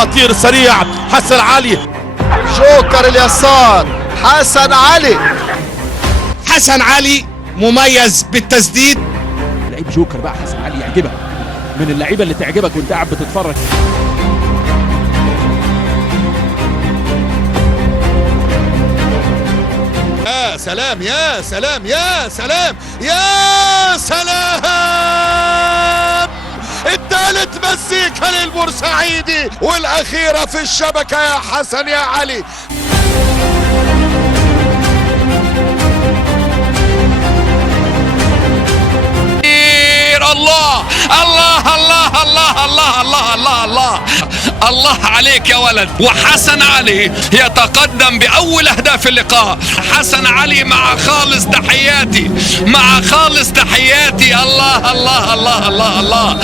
خطير سريع حسن علي. جوكر اليسار حسن علي. حسن علي مميز بالتسديد. لعيب جوكر بقى حسن علي يعجبك، من اللعيبه اللي تعجبك وانت قاعد بتتفرج. يا سلام يا سلام يا سلام يا سلام، الثالث مزيكا للبورسعيدي والاخيره في الشبكه يا حسن يا علي. الله الله الله الله الله الله الله الله الله عليك يا ولد. وحسن علي يتقدم بأول أهداف اللقاء. حسن علي مع خالص تحياتي، مع خالص تحياتي. الله الله الله الله الله.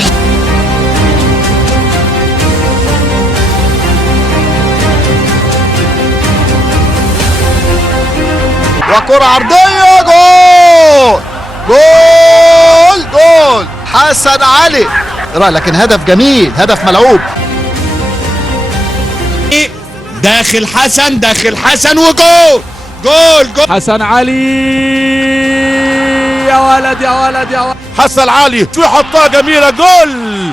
وكرة عرضية، جول جول جول حسن علي. لكن هدف جميل، هدف ملعوب. داخل حسن، داخل حسن وجول جول جول. حسن علي يا ولد يا ولد يا ولد. حسن علي في حطها جميله، جول.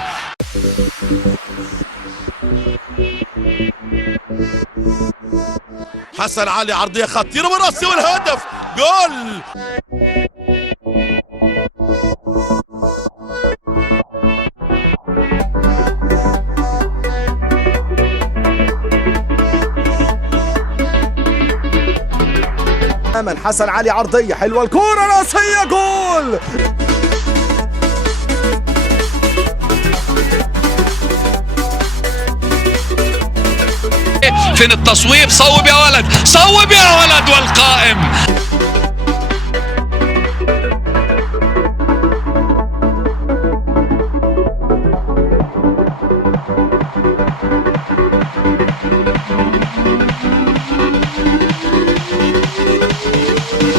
حسن علي عرضيه خطيره بالراس والهدف، جول. من حسن علي عرضية حلوة، الكورة راسية، جول. فين التصويب؟ صوب يا ولد، صوب يا ولد. والقائم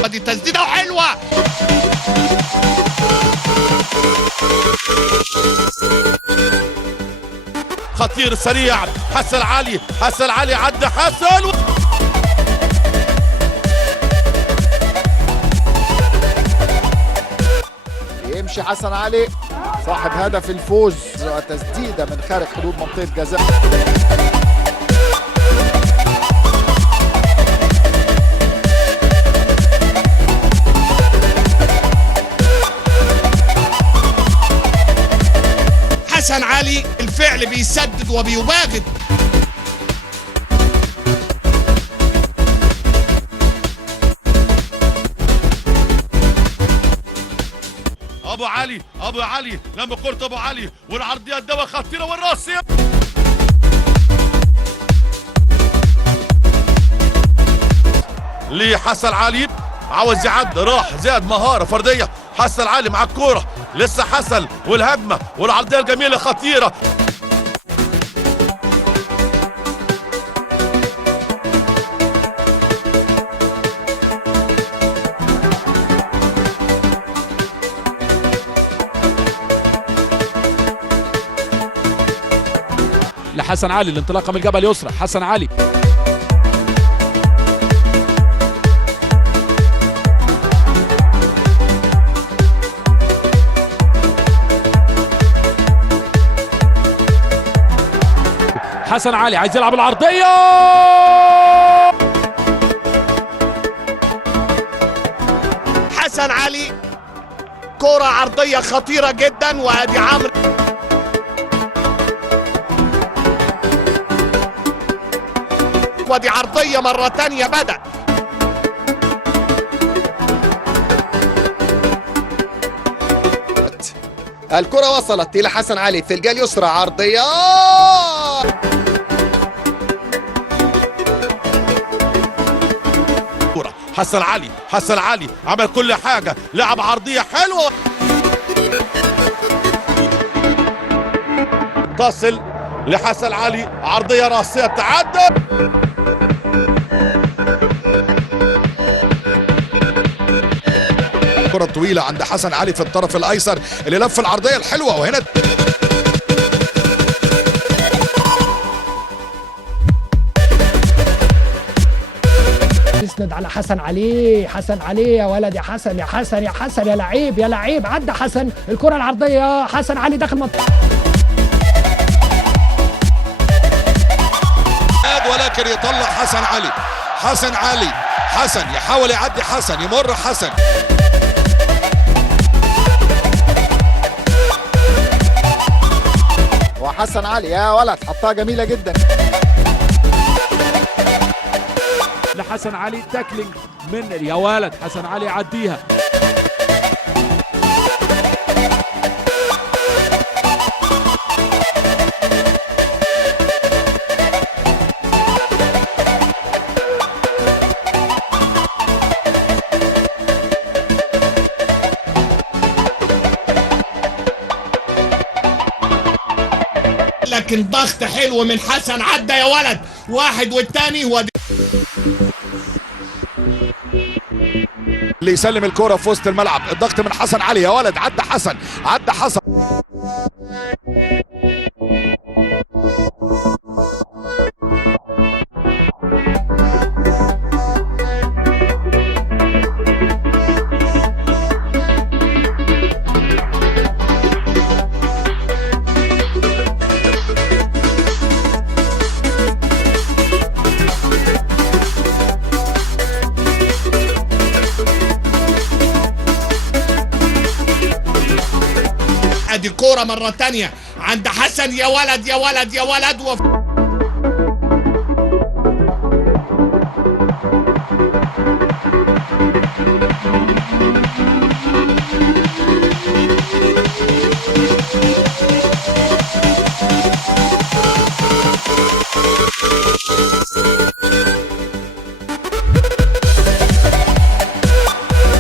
دي تسديده حلوه. خطير سريع حسن علي، حسن علي عدى حسن يمشي حسن علي صاحب هدف الفوز، تسديدة من خارج حدود منطقة جزاء. حسن علي الفعل بيسدد وبيباغت. ابو علي، ابو علي لما كرة ابو علي والعرضيه الدواء خطيره والراسيه. لحسن علي عاوز يعدي، راح زاد مهاره فرديه. حسن علي مع الكوره، لسه حسن والهجمه والعرضيه الجميله خطيره. لحسن علي الانطلاقه من الجبهه اليسرى. حسن علي حسن علي عايز يلعب العرضيه. حسن علي كرة عرضية خطيرة جدا، وادي عمرو ودي عرضية مرة تانية بدأ. الكرة وصلت إلى حسن علي في الجهة اليسرى، عرضية حسن علي، حسن علي عمل كل حاجة، لعب عرضية حلوة تصل لحسن علي، عرضية راسية تعدى. كرة طويلة عند حسن علي في الطرف الأيسر اللي لف العرضية الحلوة، وهنا على حسن علي. حسن علي يا ولد، يا حسن يا حسن يا حسن، يا لعيب يا لعيب. عدى حسن، الكرة العرضية، حسن علي داخل منطقة، ولكن يطلع حسن علي. حسن علي، حسن يحاول يعدي، حسن يمر، حسن وحسن علي يا ولد حطها جميلة جدا. لحسن علي تاكلينج من يا ولد، حسن علي يعديها. لكن ضغط حلو من حسن، عدى يا ولد، واحد والتاني هو اللي يسلم الكرة في وسط الملعب. الضغط من حسن علي يا ولد، عدى حسن، عدى حسن. ادي كورة مرة تانية عند حسن، يا ولد يا ولد يا ولد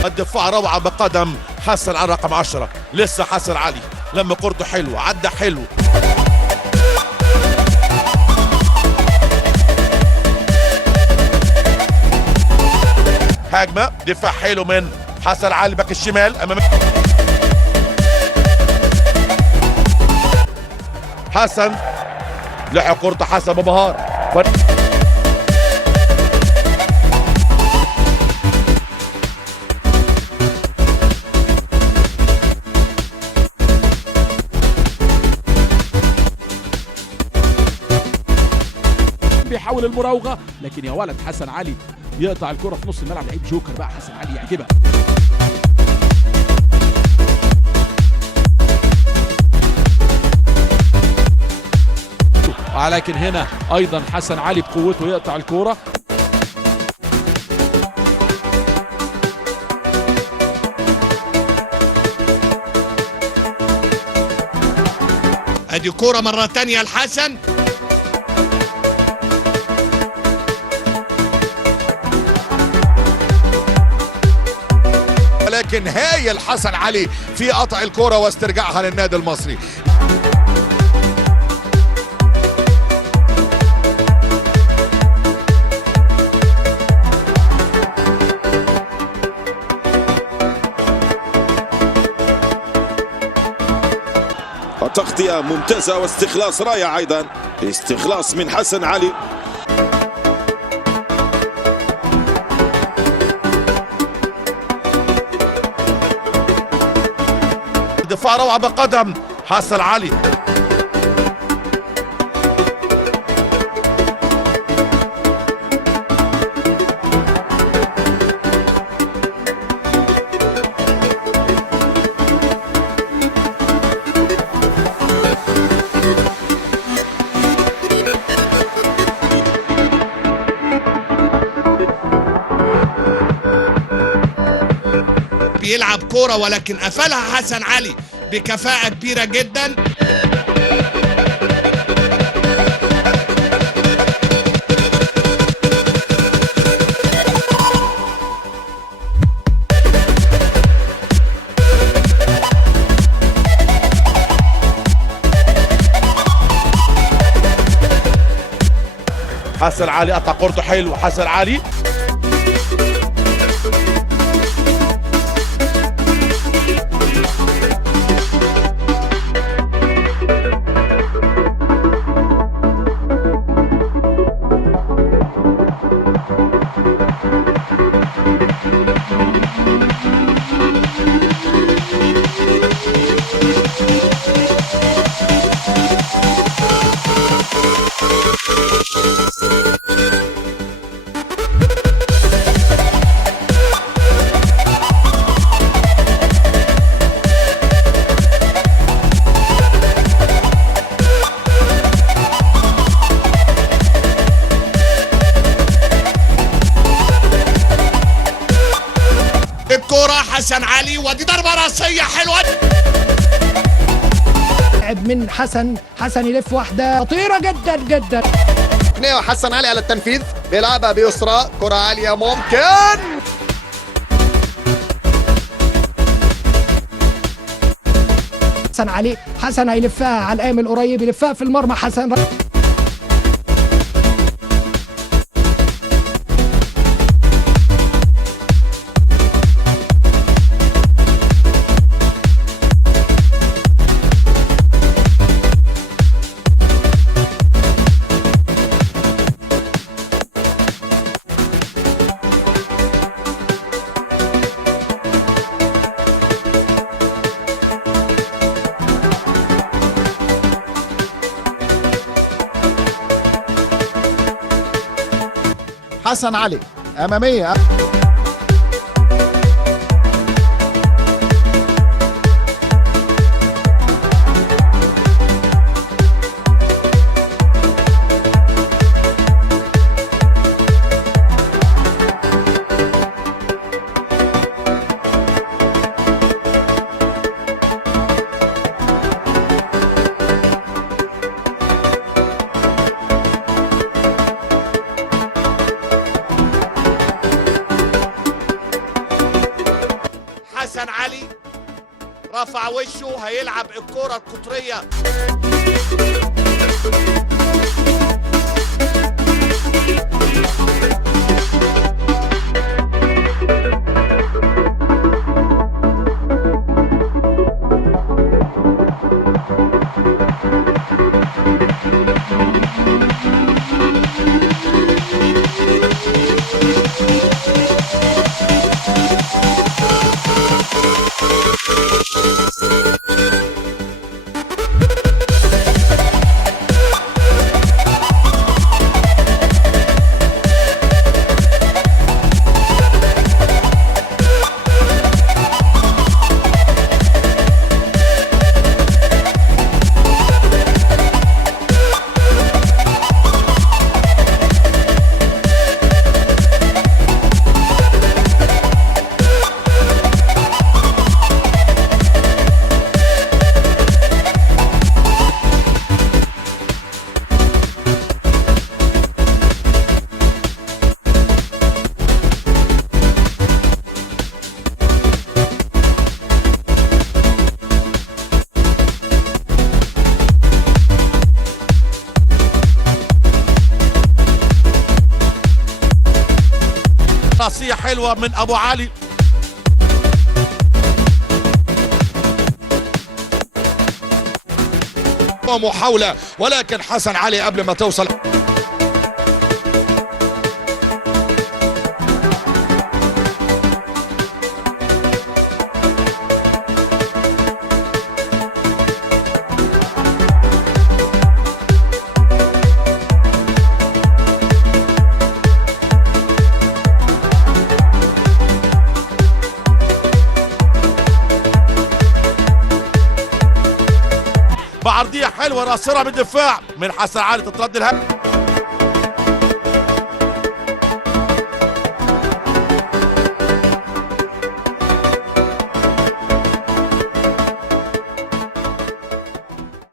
الدفاع روعة بقدم حسن على رقم 10. لسه حسن علي لما كورته حلوة، عدى حلو. هجمة دفاع حلو من حسن علي باك الشمال امام حسن، لحق كورته حسن بمهارة. بيحاول المراوغه، لكن يا ولد حسن علي يقطع الكره في نص الملعب. لعيب جوكر بقى حسن علي يعجبها. ولكن هنا ايضا حسن علي بقوته يقطع الكره. ادي كورة مرة تانية لحسن. لكن هايل حسن علي في قطع الكرة واسترجاعها للنادي المصري. تغطية ممتازة واستخلاص رائع أيضا، استخلاص من حسن علي. دفاع روعة بقدم حسن علي. بيلعب كورة ولكن قفلها حسن علي بكفاءة كبيرة جدا. حسن علي قطع كورته حلو. حسن علي دي ضربة راسية حلوة. لعب من حسن يلف واحدة خطيرة جدا جدا. حسن علي على التنفيذ بيلعبها بيسرى، كرة عالية ممكن. حسن هيلفها على القايم القريب، يلفها في المرمى حسن. حسن علي أمامية. حسن علي رفع وشه، هيلعب الكرة القطرية. راسية حلوة من أبو علي. محاولة ولكن حسن علي قبل ما توصل. بعرضية حلوة راسرة بالدفاع من حسن علي، تترد الهجمة.